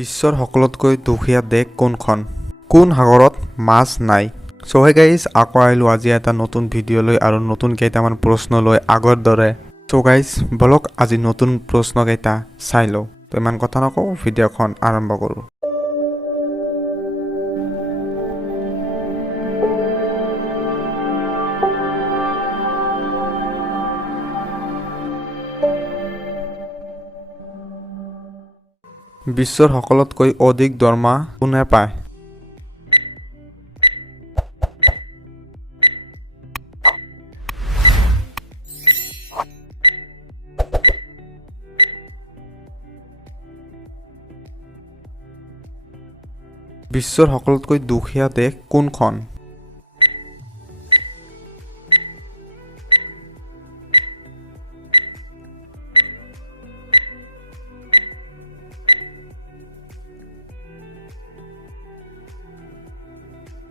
বিশ্বৰ সকলোতকৈ দুখীয়া দেশ কোনখন? কোন সাগৰত মাছ নাই? সো হে গাইজ, আকৌ আহিলোঁ আজি এটা নতুন ভিডিঅ' লৈ আৰু নতুন কেইটামান প্ৰশ্ন লৈ আগৰ দৰে। সো গাইজ বলক আজি নতুন প্ৰশ্ন কেইটা চাই লওঁ। তো ইমান কথা নকওঁ, ভিডিঅ'খন আৰম্ভ কৰোঁ। বিশ্বৰ সকলোতকৈ অধিক দৰমহা কোনে পায়? বিশ্বৰ সকলোতকৈ দুখীয়া দেশ কোনখন?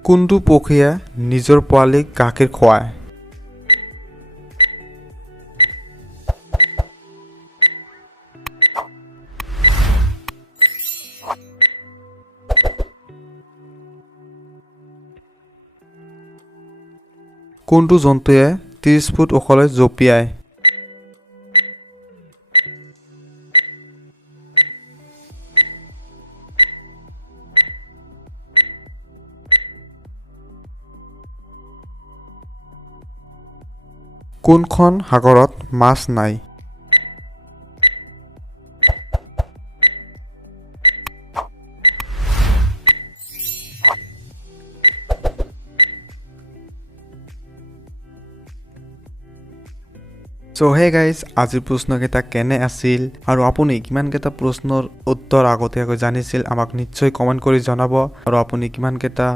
কোনটো পক্ষীয়ে নিজৰ পোৱালীক গাখীৰ খুৱায়? কোনটো জন্তুৱে 30 ফুট ওখলৈ জঁপিয়ায়? কোনখন সাগৰত মাছ নাই? সো হে গাইজ, আজিৰ প্ৰশ্নকেইটা কেনে আছিল আৰু আপুনি কিমানকেইটা প্ৰশ্নৰ উত্তৰ আগতীয়াকৈ জানিছিল আমাক নিশ্চয় কমেণ্ট কৰি জনাব। আৰু আপুনি কিমানকেইটা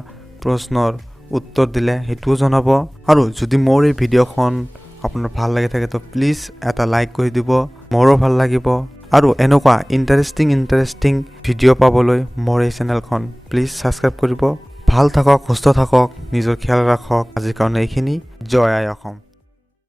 প্ৰশ্নৰ উত্তৰ দিলে সেইটোও জনাব। আৰু যদি মোৰ এই ভিডিঅ'খন আপোনাৰ ভাল লাগি থাকে তো প্লিজ এটা লাইক কৰি দিব, মোৰো ভাল লাগিব। আৰু এনেকুৱা ইণ্টাৰেষ্টিং ভিডিঅ' পাবলৈ মোৰ এই চেনেলখন প্লিজ ছাবস্ক্ৰাইব কৰিব। ভাল থাকক, সুস্থ থাকক, নিজৰ খেয়াল ৰাখক। আজিৰ কাৰণে এইখিনি। জয় আই অসম।